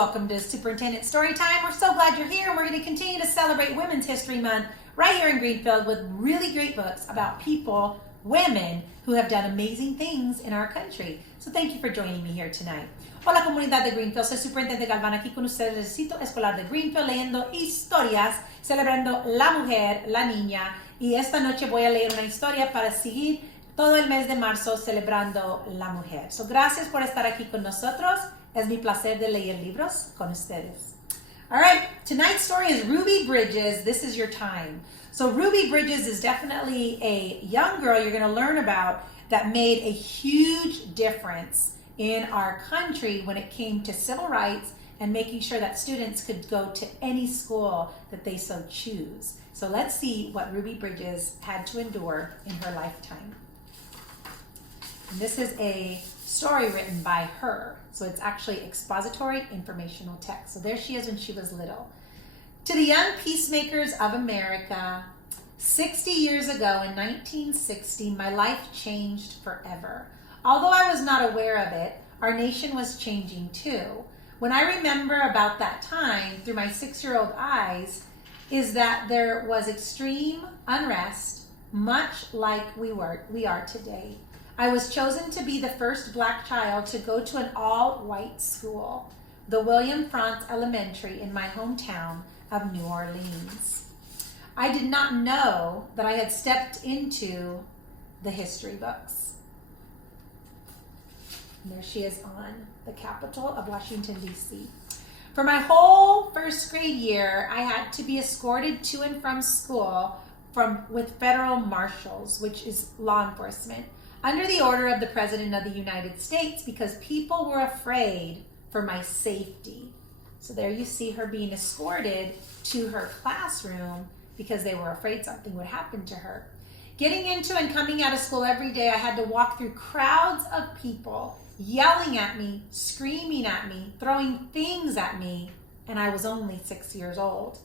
welcome to Superintendent Storytime. We're so glad you're here, and we're going to continue to celebrate Women's History Month right here in Greenfield with really great books about people, women, who have done amazing things in our country. So thank you for joining me here tonight. Hola comunidad de Greenfield, soy Superintendente Galvan aquí con ustedes del sitio escolar de Greenfield leyendo historias, celebrando la mujer, la niña, y esta noche voy a leer una historia para seguir todo el mes de marzo celebrando la mujer. So gracias por estar aquí con nosotros. Es mi placer de leer libros con ustedes. All right, tonight's story is Ruby Bridges, This Is Your Time. So Ruby Bridges is definitely a young girl you're going to learn about that made a huge difference in our country when it came to civil rights and making sure that students could go to any school that they so choose. So let's see what Ruby Bridges had to endure in her lifetime. And this is a story written by her. So it's actually expository informational text. So there she is when she was little. To the young peacemakers of America, 60 years ago in 1960, my life changed forever. Although I was not aware of it, our nation was changing too. When I remember about that time through my 6-year-old eyes, is that there was extreme unrest, much like we are today. I was chosen to be the first black child to go to an all-white school, the William Frantz Elementary in my hometown of New Orleans. I did not know that I had stepped into the history books. And there she is on the Capitol of Washington, D.C. For my whole first grade year, I had to be escorted to and from school with federal marshals, which is law enforcement, under the order of the President of the United States, because people were afraid for my safety. So there you see her being escorted to her classroom because they were afraid something would happen to her. Getting into and coming out of school every day, I had to walk through crowds of people yelling at me, screaming at me, throwing things at me, and I was only 6 years old.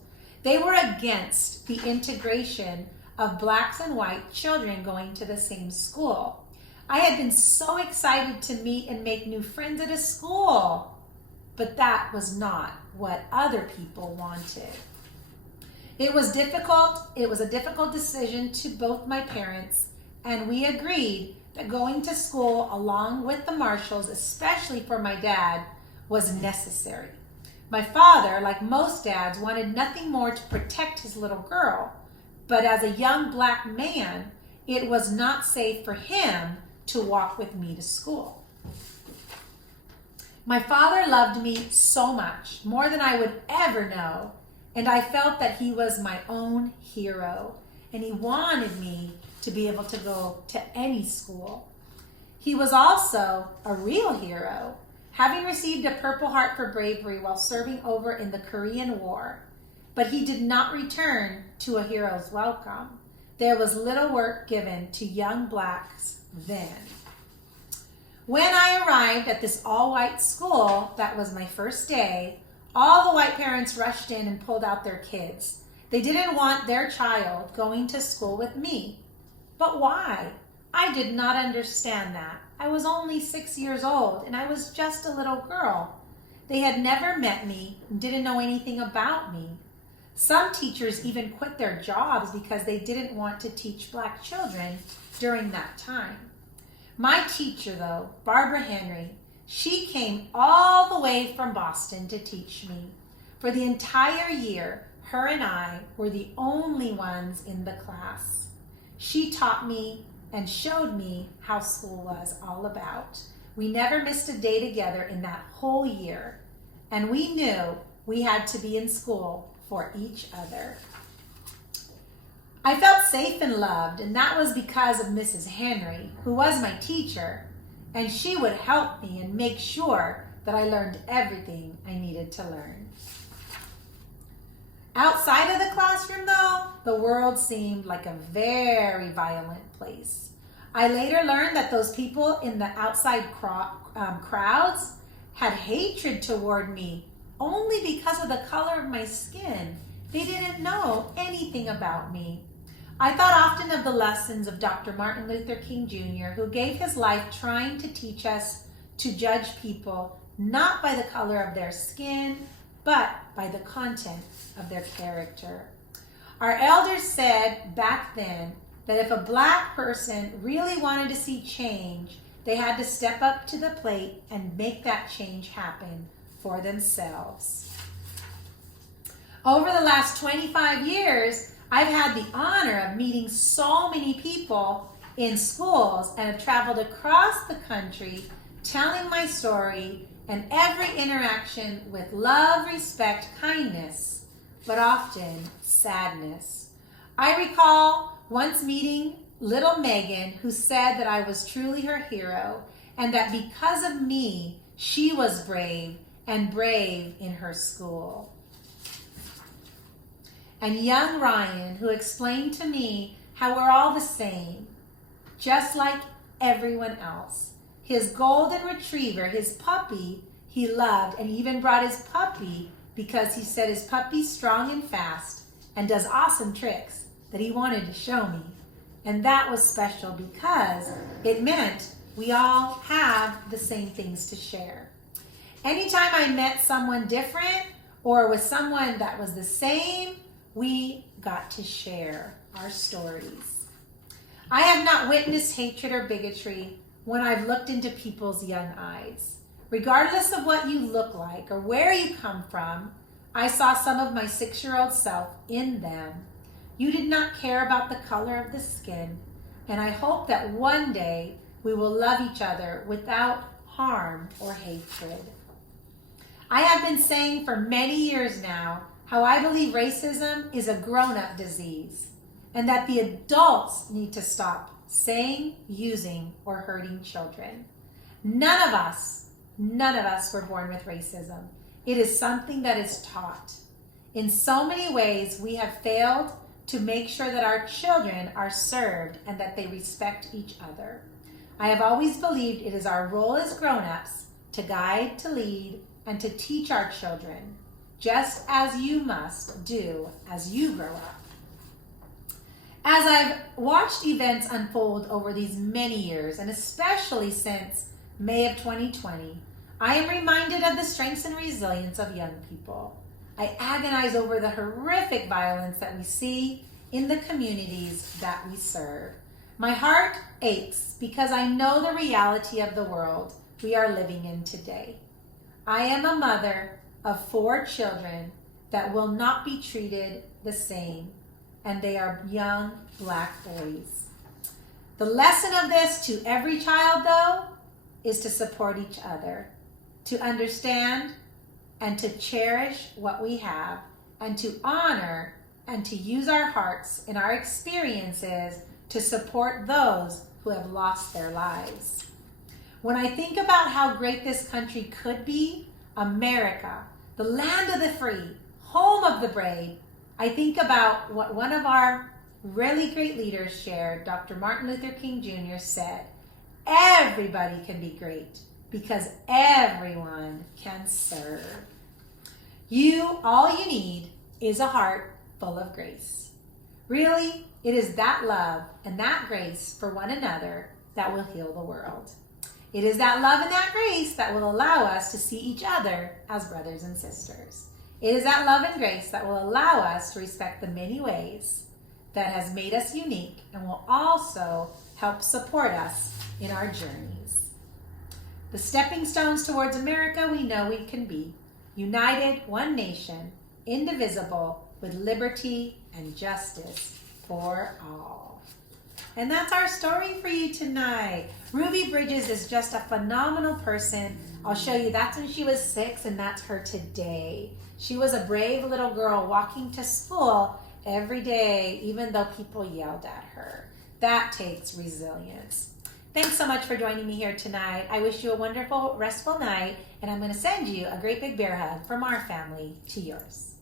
They were against the integration of blacks and white children going to the same school. I had been so excited to meet and make new friends at a school, but that was not what other people wanted. It was difficult. It was a difficult decision to both my parents, and we agreed that going to school along with the marshals, especially for my dad, was necessary. My father, like most dads, wanted nothing more to protect his little girl, but as a young black man, it was not safe for him to walk with me to school. My father loved me so much, more than I would ever know, and I felt that he was my own hero, and he wanted me to be able to go to any school. He was also a real hero, having received a Purple Heart for bravery while serving over in the Korean War, but he did not return to a hero's welcome. There was little work given to young blacks then. When I arrived at this all-white school, that was my first day, all the white parents rushed in and pulled out their kids. They didn't want their child going to school with me. But why? I did not understand that. I was only 6 years old, and I was just a little girl. They had never met me and didn't know anything about me. Some teachers even quit their jobs because they didn't want to teach black children during that time. My teacher, though, Barbara Henry, she came all the way from Boston to teach me. For the entire year, her and I were the only ones in the class. She taught me and showed me how school was all about. We never missed a day together in that whole year, and we knew we had to be in school for each other. I felt safe and loved, and that was because of Mrs. Henry, who was my teacher, and she would help me and make sure that I learned everything I needed to learn. Outside of the classroom, though, the world seemed like a very violent place. I later learned that those people in the outside crowds had hatred toward me only because of the color of my skin. They didn't know anything about me. I thought often of the lessons of Dr. Martin Luther King Jr., who gave his life trying to teach us to judge people not by the color of their skin, but by the content of their character. Our elders said back then that if a black person really wanted to see change, they had to step up to the plate and make that change happen for themselves. Over the last 25 years, I've had the honor of meeting so many people in schools and have traveled across the country telling my story, and every interaction with love, respect, kindness, but often sadness. I recall once meeting little Megan, who said that I was truly her hero and that because of me, she was brave and brave in her school. And young Ryan, who explained to me how we're all the same, just like everyone else. His golden retriever, his puppy, he loved, and even brought his puppy because he said his puppy's strong and fast and does awesome tricks that he wanted to show me. And that was special because it meant we all have the same things to share. Anytime I met someone different or with someone that was the same, we got to share our stories. I have not witnessed hatred or bigotry when I've looked into people's young eyes. Regardless of what you look like or where you come from, I saw some of my 6-year-old self in them. You did not care about the color of the skin, and I hope that one day we will love each other without harm or hatred. I have been saying for many years now how I believe racism is a grown-up disease and that the adults need to stop saying, using, or hurting children. None of us were born with racism. It is something that is taught. In so many ways, we have failed to make sure that our children are served and that they respect each other. I have always believed it is our role as grown-ups to guide, to lead, and to teach our children, just as you must do as you grow up. As I've watched events unfold over these many years, and especially since May of 2020, I am reminded of the strengths and resilience of young people. I agonize over the horrific violence that we see in the communities that we serve. My heart aches because I know the reality of the world we are living in today. I am a mother of 4 children that will not be treated the same, and they are young black boys. The lesson of this to every child, though, is to support each other, to understand and to cherish what we have, and to honor and to use our hearts and our experiences to support those who have lost their lives. When I think about how great this country could be, America, the land of the free, home of the brave, I think about what one of our really great leaders shared, Dr. Martin Luther King Jr. said, everybody can be great because everyone can serve. All you need is a heart full of grace. Really, it is that love and that grace for one another that will heal the world. It is that love and that grace that will allow us to see each other as brothers and sisters. It is that love and grace that will allow us to respect the many ways that has made us unique and will also help support us in our journeys. The stepping stones towards America we know we can be. United, one nation, indivisible, with liberty and justice for all. And that's our story for you tonight. Ruby Bridges is just a phenomenal person. I'll show you. That's when she was 6, and that's her today. She was a brave little girl walking to school every day, even though people yelled at her. That takes resilience. Thanks so much for joining me here tonight. I wish you a wonderful, restful night, and I'm going to send you a great big bear hug from our family to yours.